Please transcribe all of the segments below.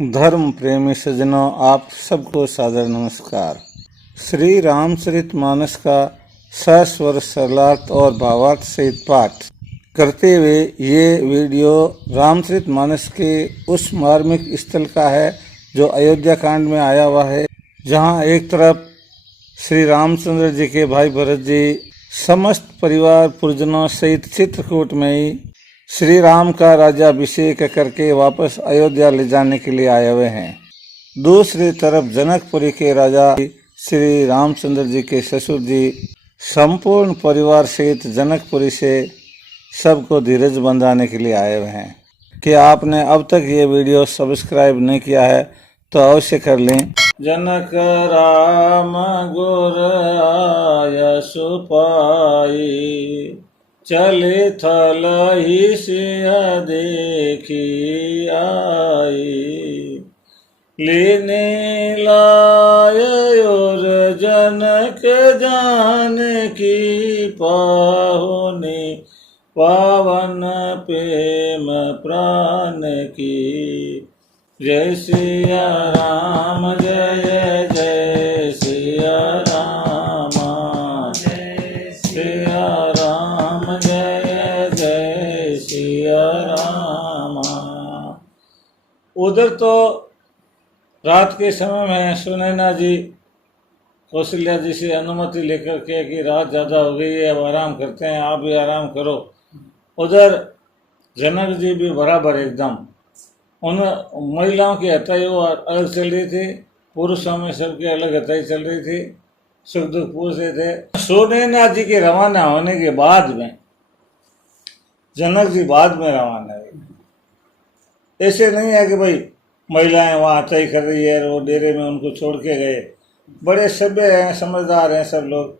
धर्म प्रेमी सज्जनों, आप सबको सादर नमस्कार। श्री रामचरितमानस का सस्वर सरलार्थ और भावार्थ सहित पाठ करते हुए ये वीडियो रामचरितमानस के उस मार्मिक स्थल का है जो अयोध्या कांड में आया हुआ है, जहाँ एक तरफ श्री रामचंद्र जी के भाई भरत जी समस्त परिवार पुरजनों सहित चित्रकूट में ही श्री राम का राज्याभिषेक करके वापस अयोध्या ले जाने के लिए आए हुए हैं। दूसरी तरफ जनकपुरी के राजा श्री रामचंद्र जी के ससुर जी संपूर्ण परिवार सहित जनकपुरी से सबको धीरज बंधाने के लिए आए हुए हैं। कि आपने अब तक ये वीडियो सब्सक्राइब नहीं किया है तो अवश्य कर लें। जनक राम गुर आय सुपाई, चले थल ही सिया देखी आई। लेने लाय और जनक जान की पाहुनी, पावन प्रेम प्राण की। जय सिया राम जय जय सिया राम, जय सिया राम जय जय सिया राम। उधर तो रात के समय में सुनैना जी कौशल्या जी से अनुमति लेकर के कि रात ज़्यादा हो गई है, अब आराम करते हैं, आप भी आराम करो। उधर जनक जी भी बराबर एकदम उन महिलाओं की हत्याएं वो अलग चल रही थी, पुरुषों में सबकी अलग हत्याएं चल रही थी, सुख दुख पूछ रहे थे। सुनैना जी के रवाना होने के बाद में जनक जी बाद में रवाना हुए। ऐसे नहीं है कि भाई महिलाएं वहाँ हत्याएं कर रही है और वो डेरे में उनको छोड़ के गए। बड़े सभ्य हैं, समझदार हैं सब लोग।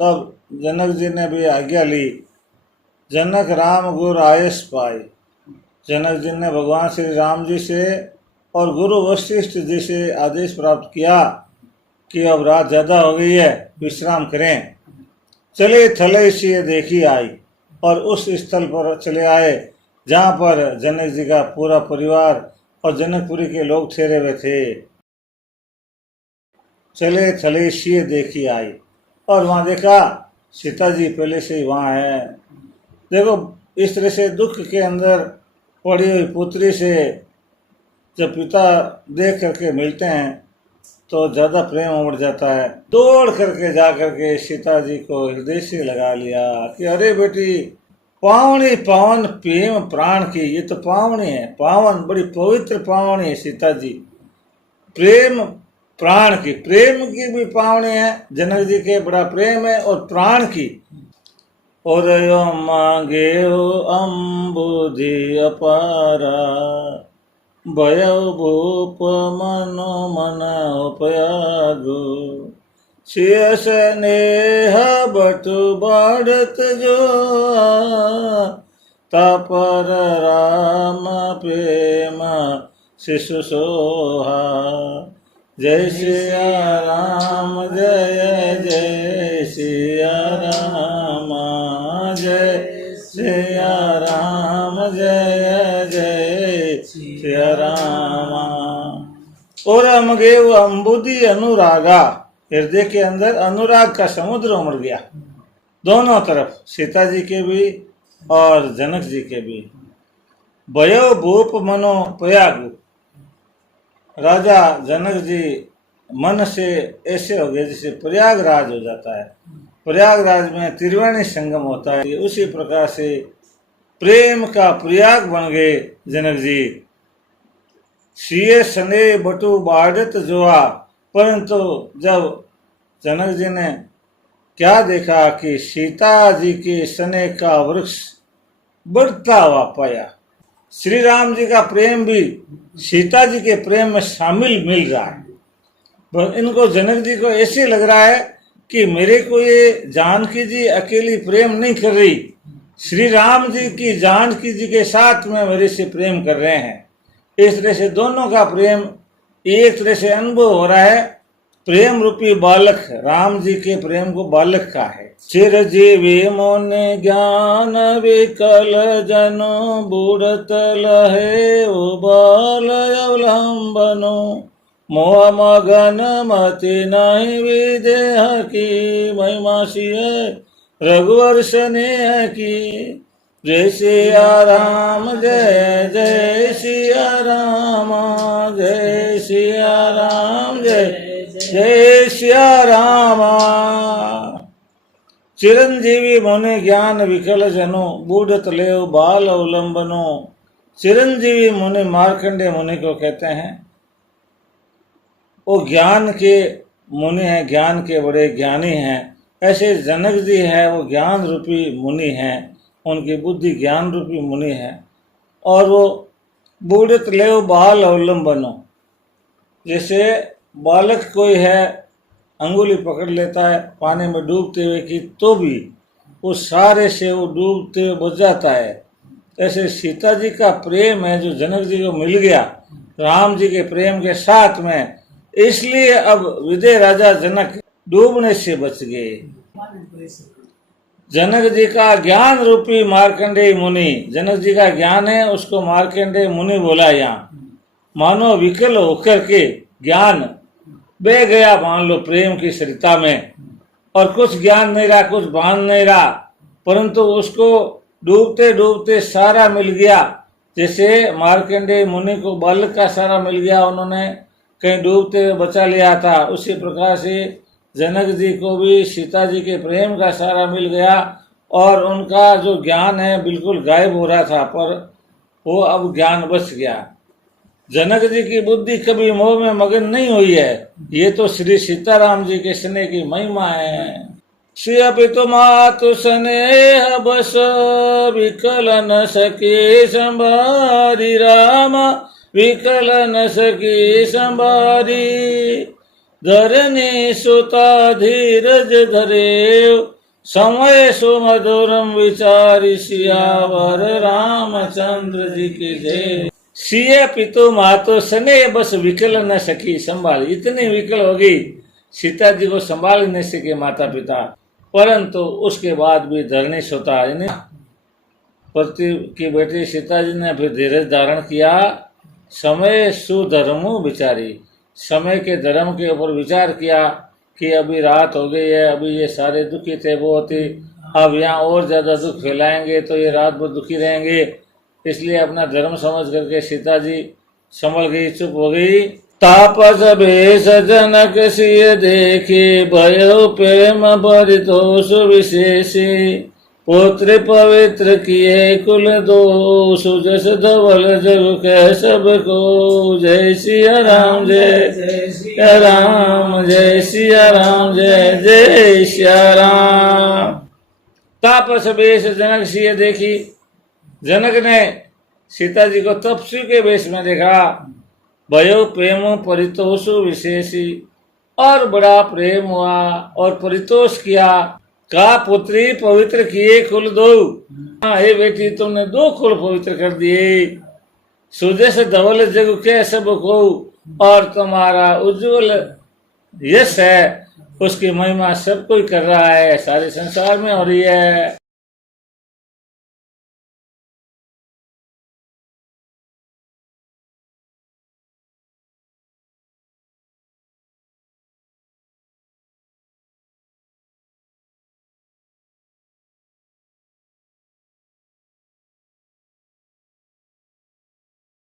तब जनक जी ने भी आज्ञा ली। जनक राम गुर आयस पाई। जनक जी ने भगवान श्री राम जी से और गुरु वशिष्ठ जी से आदेश प्राप्त किया कि अब रात ज़्यादा हो गई है, विश्राम करें। चले थले से देखी आई और उस स्थल पर चले आए जहाँ पर जनक जी का पूरा परिवार और जनकपुरी के लोग ठहरे हुए थे। चले थले से देखी आई और वहाँ देखा सीता जी पहले से ही वहाँ है। देखो, इस तरह से दुख के अंदर पड़ी हुई पुत्री से जब पिता देख करके मिलते हैं तो ज़्यादा प्रेम उमड़ जाता है। दौड़ करके जा करके सीता जी को हृदय से लगा लिया कि अरे बेटी, पावनी पावन प्रेम प्राण की, ये तो पावनी है, पावन बड़ी पवित्र पावनी है सीता जी, प्रेम प्राण की, प्रेम की भी पावनी है। जनक जी के बड़ा प्रेम है और प्राण की। और यो मांगे अम्बुधि अपारा, भयउ भूप मनो मन उपयागो। सिय स्नेह बटु बढ़त जो, तापर राम प्रेम शिशु सोहा। जय सिया राम जय जय सिया राम, जय सिया राम जय जय सिया राम। और अमगेव अम्बुधि अनुरागा, हृदय के अंदर अनुराग का समुद्र उमड़ गया, दोनों तरफ, सीता जी के भी और जनक जी के भी। भयो भूप मनो पयागु, राजा जनक जी मन से ऐसे हो गए जैसे प्रयागराज हो जाता है। प्रयागराज में त्रिवेणी संगम होता है, उसी प्रकार से प्रेम का प्रयाग बन गए जनक जी। सिए सने बटु बाढ़त जोआ, परंतु जब जनक जी ने क्या देखा कि सीता जी के सने का वृक्ष बढ़ता हुआ पाया। श्री राम जी का प्रेम भी सीता जी के प्रेम में शामिल मिल रहा है। इनको जनक जी को ऐसे लग रहा है कि मेरे को ये जानकी जी अकेली प्रेम नहीं कर रही, श्री राम जी की जानकी जी के साथ में मेरे से प्रेम कर रहे हैं। इस तरह से दोनों का प्रेम एक तरह से अनुभव हो रहा है प्रेम रूपी बालक राम जी के प्रेम को बालक का है। चिरजीवी मोने ज्ञान विकल जनो बूढ़त लहे उबाल अवलंबनो मोह मगन मति नहीं विदेह की महिमा सिय रघुवर स्नेह की। जय सिया राम जय जय सिया राम जय सिया राम जय जय सिया राम। चिरंजीवी मोने ज्ञान विकल जनो बूढ़त लेव बाल अवलंबनो। चिरंजीवी मुनि मार्कंडेय मुनि को कहते हैं, वो ज्ञान के मुनि हैं, ज्ञान के बड़े ज्ञानी हैं। ऐसे जनक जी है, वो ज्ञान रूपी मुनि हैं, उनकी बुद्धि ज्ञान रूपी मुनि है। और वो बूढ़त लेव बाल अवलंबनो, जैसे बालक कोई है अंगुली पकड़ लेता है पानी में डूबते हुए की, तो भी वो सारे से वो डूबते हुए बच जाता है। ऐसे सीता जी का प्रेम है जो जनक जी को मिल गया राम जी के प्रेम के साथ में, इसलिए अब विदेह राजा जनक डूबने से बच गए। जनक जी का ज्ञान रूपी मार्कंडेय मुनि, जनक जी का ज्ञान है उसको मार्कंडेय मुनि बोला। यहाँ मानो विकल होकर के ज्ञान बह गया मान लो प्रेम की सरिता में, और कुछ ज्ञान नहीं रहा, कुछ भान नहीं रहा, परंतु उसको डूबते डूबते सारा मिल गया। जैसे मार्कंडेय मुनि को बालक का सारा मिल गया, उन्होंने कहीं डूबते हुए बचा लिया था, उसी प्रकार से जनक जी को भी सीता जी के प्रेम का सारा मिल गया और उनका जो ज्ञान है बिल्कुल गायब हो रहा था, पर वो अब ज्ञान बच गया। जनक जी की बुद्धि कभी मोह में मगन नहीं हुई है। ये तो श्री सीताराम जी के स्नेह की महिमा है। श्री पितु मातु स्नेह बस विकल न सके संभारी, राम विकल न सके संभारी। धरनी सुता धीरज धरे समय सुमधुरम विचारी, सियावर रामचंद्र जी की जय। सिय पितु मातो स्नेह बस विकल न सकी संभाल, इतनी विकल हो गई सीता जी को संभाल नहीं सके माता पिता, परंतु उसके बाद भी धरनी सुता पति की बेटी सीता जी ने फिर धीरज धारण किया। समय सुधर्मो विचारी, समय के धर्म के ऊपर विचार किया कि अभी रात हो गई है, अभी ये सारे दुखी थे बहुत ही, अब यहाँ और ज्यादा दुख फैलाएंगे तो ये रात भर दुखी रहेंगे, इसलिए अपना धर्म समझ करके सीता जी संभल गई, चुप हो गई। तापस भेष जनक सिय देखे, भयो प्रेम परितोष विशेषी। पुत्र पवित्र किए कुल दोष, जस धवल जग कह सब को। जय सिया राम जय सिया राम जय सिया राम जय जय सिया राम। तापस वेश जनक सिय देखी, जनक ने सीता जी को तपस्वी के वेश में देखा। भयो प्रेम परितोष विशेषी, और बड़ा प्रेम हुआ और परितोष किया। का पुत्री पवित्र किए कुल दो, हे बेटी तुमने दो कुल पवित्र कर दिए। सुजस धवल जग के सब को, और तुम्हारा उज्जवल यश है उसकी महिमा सब कोई कर रहा है, सारे संसार में हो रही है।